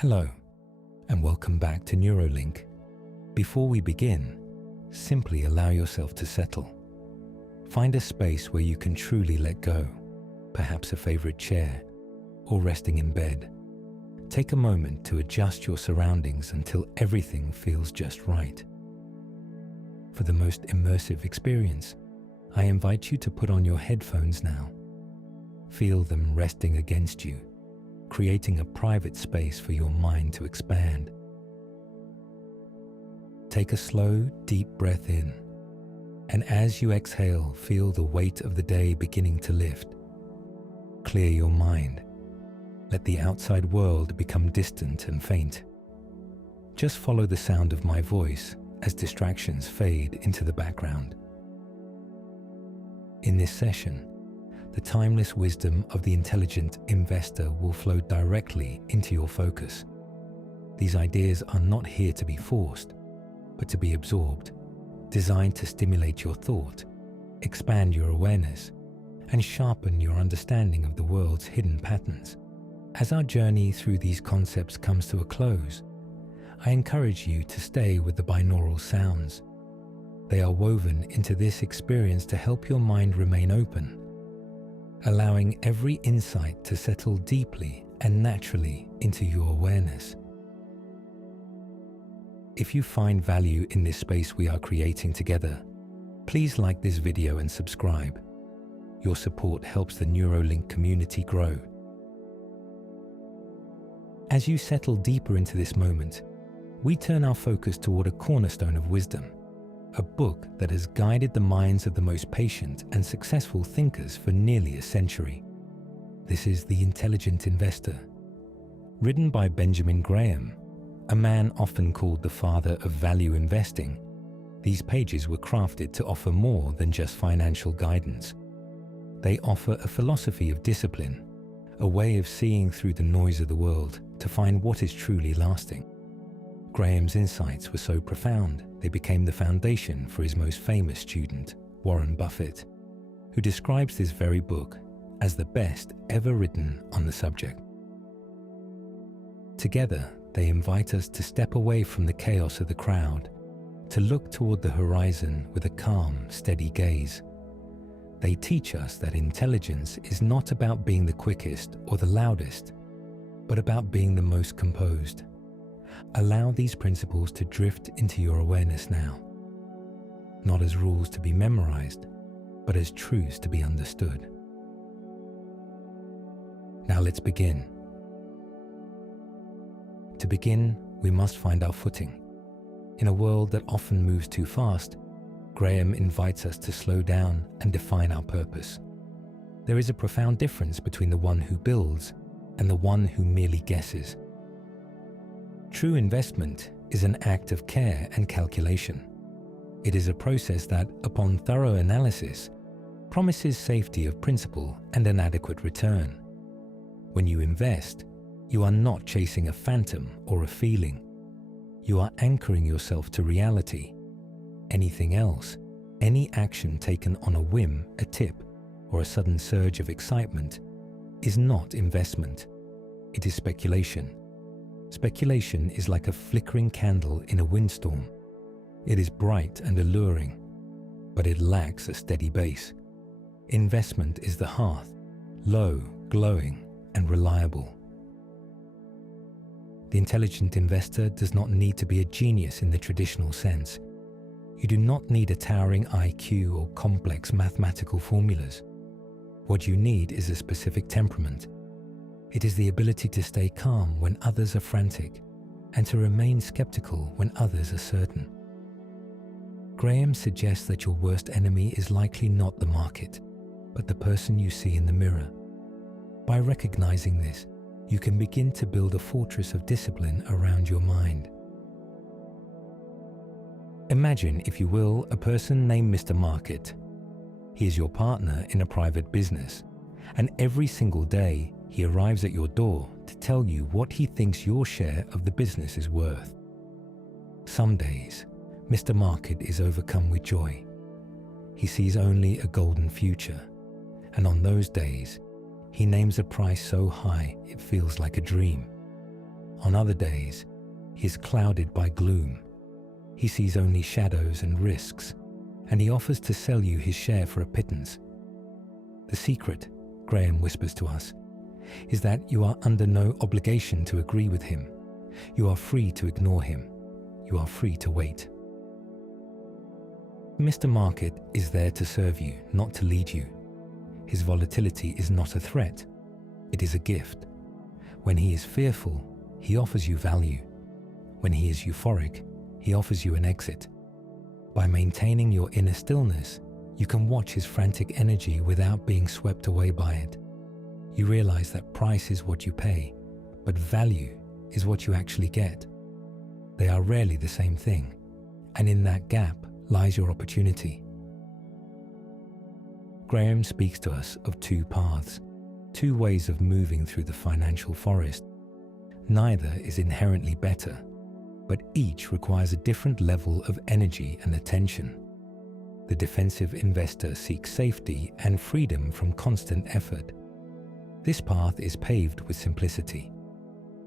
Hello, and welcome back to Neuralink. Before we begin, simply allow yourself to settle. Find a space where you can truly let go, perhaps a favorite chair, or resting in bed. Take a moment to adjust your surroundings until everything feels just right. For the most immersive experience, I invite you to put on your headphones now. Feel them resting against you, creating a private space for your mind to expand. Take a slow, deep breath in, and as you exhale, feel the weight of the day beginning to lift. Clear your mind. Let the outside world become distant and faint. Just follow the sound of my voice as distractions fade into the background. In this session, the timeless wisdom of the intelligent investor will flow directly into your focus. These ideas are not here to be forced, but to be absorbed, designed to stimulate your thought, expand your awareness, and sharpen your understanding of the world's hidden patterns. As our journey through these concepts comes to a close, I encourage you to stay with the binaural sounds. They are woven into this experience to help your mind remain open, allowing every insight to settle deeply and naturally into your awareness. If you find value in this space we are creating together, please like this video and subscribe. Your support helps the Neuralink community grow. As you settle deeper into this moment, we turn our focus toward a cornerstone of wisdom, a book that has guided the minds of the most patient and successful thinkers for nearly a century. This is The Intelligent Investor. Written by Benjamin Graham, a man often called the father of value investing, these pages were crafted to offer more than just financial guidance. They offer a philosophy of discipline, a way of seeing through the noise of the world to find what is truly lasting. Graham's insights were so profound, they became the foundation for his most famous student, Warren Buffett, who describes this very book as the best ever written on the subject. Together, they invite us to step away from the chaos of the crowd, to look toward the horizon with a calm, steady gaze. They teach us that intelligence is not about being the quickest or the loudest, but about being the most composed. Allow these principles to drift into your awareness now, not as rules to be memorized, but as truths to be understood. Now let's begin. To begin, we must find our footing. In a world that often moves too fast, Graham invites us to slow down and define our purpose. There is a profound difference between the one who builds and the one who merely guesses. True investment is an act of care and calculation. It is a process that, upon thorough analysis, promises safety of principal and an adequate return. When you invest, you are not chasing a phantom or a feeling. You are anchoring yourself to reality. Anything else, any action taken on a whim, a tip, or a sudden surge of excitement, is not investment. It is speculation. Speculation is like a flickering candle in a windstorm. It is bright and alluring, but it lacks a steady base. Investment is the hearth, low, glowing, and reliable. The intelligent investor does not need to be a genius in the traditional sense. You do not need a towering IQ or complex mathematical formulas. What you need is a specific temperament. It is the ability to stay calm when others are frantic, and to remain skeptical when others are certain. Graham suggests that your worst enemy is likely not the market, but the person you see in the mirror. By recognizing this, you can begin to build a fortress of discipline around your mind. Imagine, if you will, a person named Mr. Market. He is your partner in a private business, and every single day, he arrives at your door to tell you what he thinks your share of the business is worth. Some days, Mr. Market is overcome with joy. He sees only a golden future, and on those days, he names a price so high it feels like a dream. On other days, he is clouded by gloom. He sees only shadows and risks, and he offers to sell you his share for a pittance. The secret, Graham whispers to us, is that you are under no obligation to agree with him. You are free to ignore him. You are free to wait. Mr. Market is there to serve you, not to lead you. His volatility is not a threat. It is a gift. When he is fearful, he offers you value. When he is euphoric, he offers you an exit. By maintaining your inner stillness, you can watch his frantic energy without being swept away by it. You realize that price is what you pay, but value is what you actually get. They are rarely the same thing, and in that gap lies your opportunity. Graham speaks to us of two paths, two ways of moving through the financial forest. Neither is inherently better, but each requires a different level of energy and attention. The defensive investor seeks safety and freedom from constant effort. This path is paved with simplicity.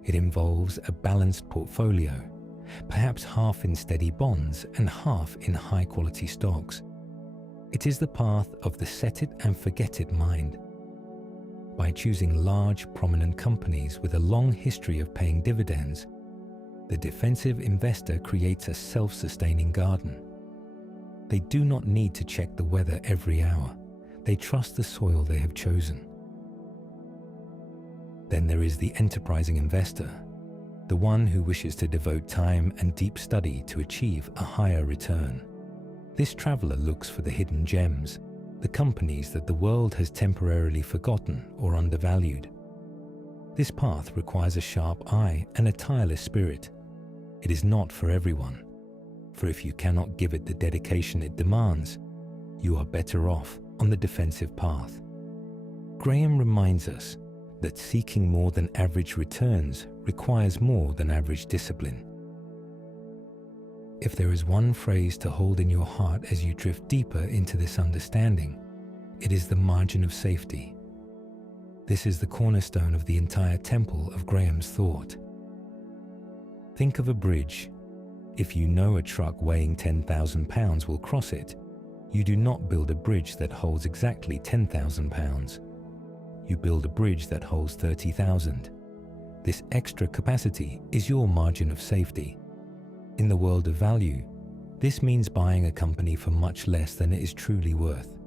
It involves a balanced portfolio, perhaps half in steady bonds and half in high-quality stocks. It is the path of the set-it-and-forget-it mind. By choosing large, prominent companies with a long history of paying dividends, the defensive investor creates a self-sustaining garden. They do not need to check the weather every hour. They trust the soil they have chosen. Then there is the enterprising investor, the one who wishes to devote time and deep study to achieve a higher return. This traveler looks for the hidden gems, the companies that the world has temporarily forgotten or undervalued. This path requires a sharp eye and a tireless spirit. It is not for everyone, for if you cannot give it the dedication it demands, you are better off on the defensive path. Graham reminds us that seeking more than average returns requires more than average discipline. If there is one phrase to hold in your heart as you drift deeper into this understanding, it is the margin of safety. This is the cornerstone of the entire temple of Graham's thought. Think of a bridge. If you know a truck weighing 10,000 pounds will cross it, you do not build a bridge that holds exactly 10,000 pounds. You build a bridge that holds 30,000. This extra capacity is your margin of safety. In the world of value, this means buying a company for much less than it is truly worth.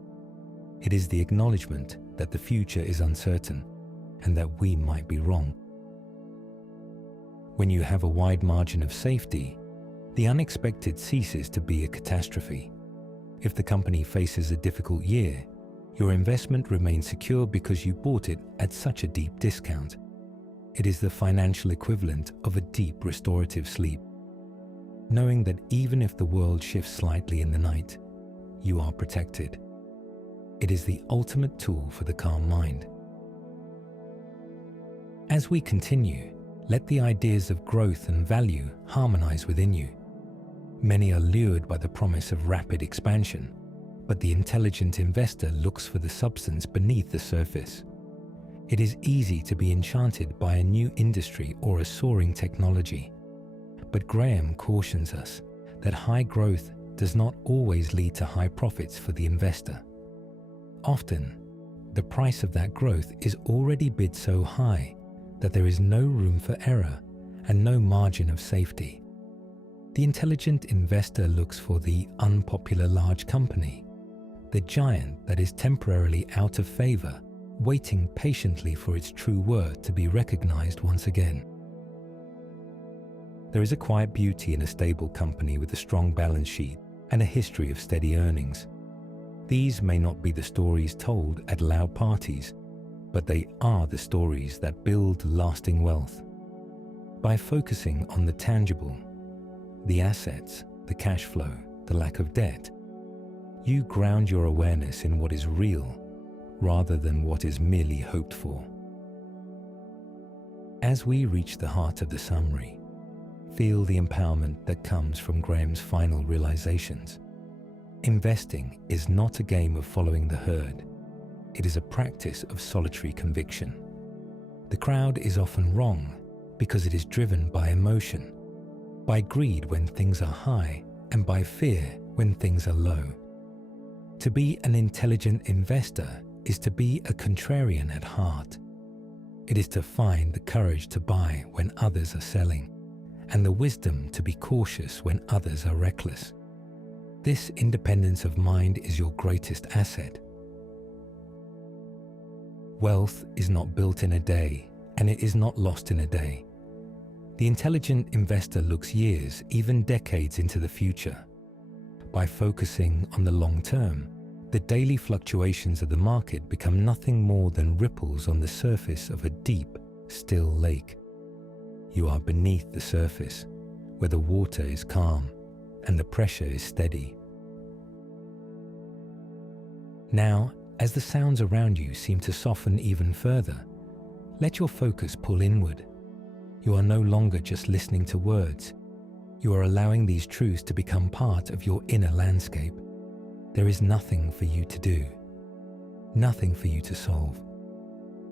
It is the acknowledgement that the future is uncertain and that we might be wrong. When you have a wide margin of safety, the unexpected ceases to be a catastrophe. If the company faces a difficult year, your investment remains secure because you bought it at such a deep discount. It is the financial equivalent of a deep restorative sleep, knowing that even if the world shifts slightly in the night, you are protected. It is the ultimate tool for the calm mind. As we continue, let the ideas of growth and value harmonize within you. Many are lured by the promise of rapid expansion, but the intelligent investor looks for the substance beneath the surface. It is easy to be enchanted by a new industry or a soaring technology, but Graham cautions us that high growth does not always lead to high profits for the investor. Often, the price of that growth is already bid so high that there is no room for error and no margin of safety. The intelligent investor looks for the unpopular large company, the giant that is temporarily out of favor, waiting patiently for its true worth to be recognized once again. There is a quiet beauty in a stable company with a strong balance sheet and a history of steady earnings. These may not be the stories told at loud parties, but they are the stories that build lasting wealth. By focusing on the tangible, the assets, the cash flow, the lack of debt, you ground your awareness in what is real rather than what is merely hoped for. As we reach the heart of the summary, feel the empowerment that comes from Graham's final realizations. Investing is not a game of following the herd. It is a practice of solitary conviction. The crowd is often wrong, because it is driven by emotion, by greed when things are high, and by fear when things are low. To be an intelligent investor is to be a contrarian at heart. It is to find the courage to buy when others are selling, and the wisdom to be cautious when others are reckless. This independence of mind is your greatest asset. Wealth is not built in a day, and it is not lost in a day. The intelligent investor looks years, even decades into the future. By focusing on the long term, the daily fluctuations of the market become nothing more than ripples on the surface of a deep, still lake. You are beneath the surface, where the water is calm and the pressure is steady. Now, as the sounds around you seem to soften even further, let your focus pull inward. You are no longer just listening to words. You are allowing these truths to become part of your inner landscape. There is nothing for you to do, nothing for you to solve.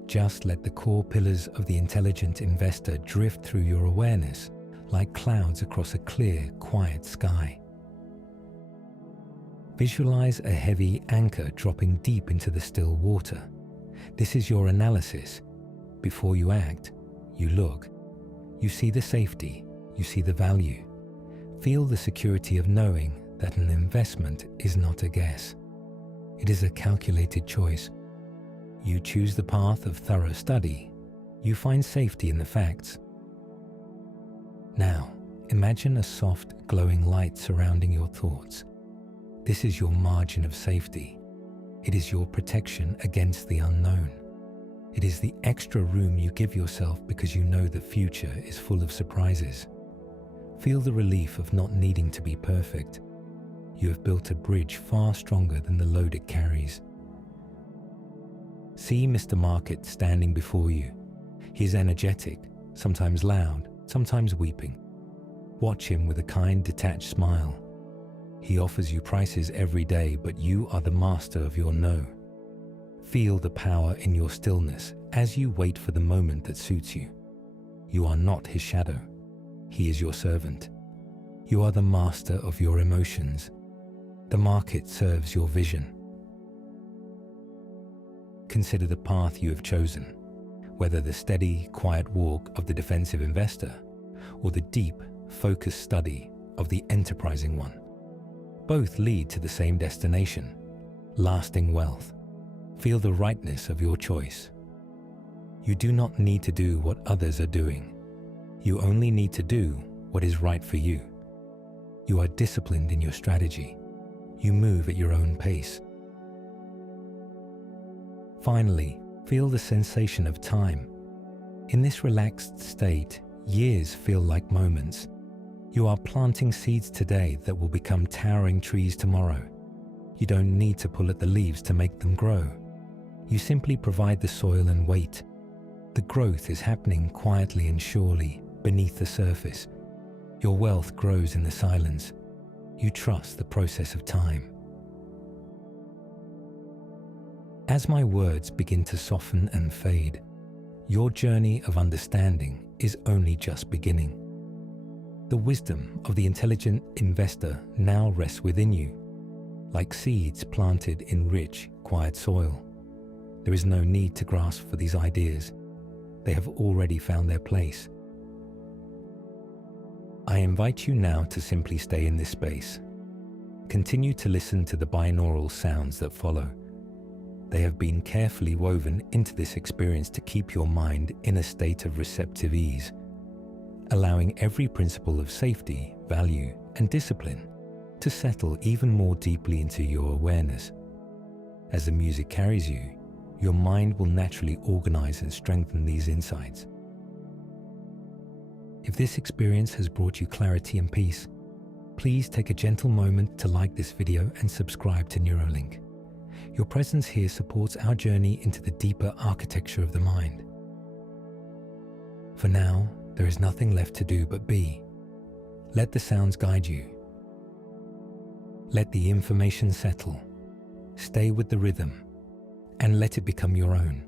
Just let the core pillars of the intelligent investor drift through your awareness like clouds across a clear, quiet sky. Visualize a heavy anchor dropping deep into the still water. This is your analysis. Before you act, you look. You see the safety, you see the value. Feel the security of knowing that an investment is not a guess. It is a calculated choice. You choose the path of thorough study. You find safety in the facts. Now, imagine a soft, glowing light surrounding your thoughts. This is your margin of safety. It is your protection against the unknown. It is the extra room you give yourself because you know the future is full of surprises. Feel the relief of not needing to be perfect. You have built a bridge far stronger than the load it carries. See Mr. Market standing before you. He is energetic, sometimes loud, sometimes weeping. Watch him with a kind, detached smile. He offers you prices every day, but you are the master of your no. Feel the power in your stillness as you wait for the moment that suits you. You are not his shadow. He is your servant. You are the master of your emotions. The market serves your vision. Consider the path you have chosen, whether the steady, quiet walk of the defensive investor or the deep, focused study of the enterprising one. Both lead to the same destination, lasting wealth. Feel the rightness of your choice. You do not need to do what others are doing. You only need to do what is right for you. You are disciplined in your strategy. You move at your own pace. Finally, feel the sensation of time. In this relaxed state, years feel like moments. You are planting seeds today that will become towering trees tomorrow. You don't need to pull at the leaves to make them grow. You simply provide the soil and wait. The growth is happening quietly and surely beneath the surface. Your wealth grows in the silence. You trust the process of time. As my words begin to soften and fade, your journey of understanding is only just beginning. The wisdom of the intelligent investor now rests within you, like seeds planted in rich, quiet soil. There is no need to grasp for these ideas. They have already found their place. I invite you now to simply stay in this space. Continue to listen to the binaural sounds that follow. They have been carefully woven into this experience to keep your mind in a state of receptive ease, allowing every principle of safety, value, and discipline to settle even more deeply into your awareness. As the music carries you, your mind will naturally organize and strengthen these insights. If this experience has brought you clarity and peace, please take a gentle moment to like this video and subscribe to Neuralink. Your presence here supports our journey into the deeper architecture of the mind. For now, there is nothing left to do but be. Let the sounds guide you. Let the information settle. Stay with the rhythm and let it become your own.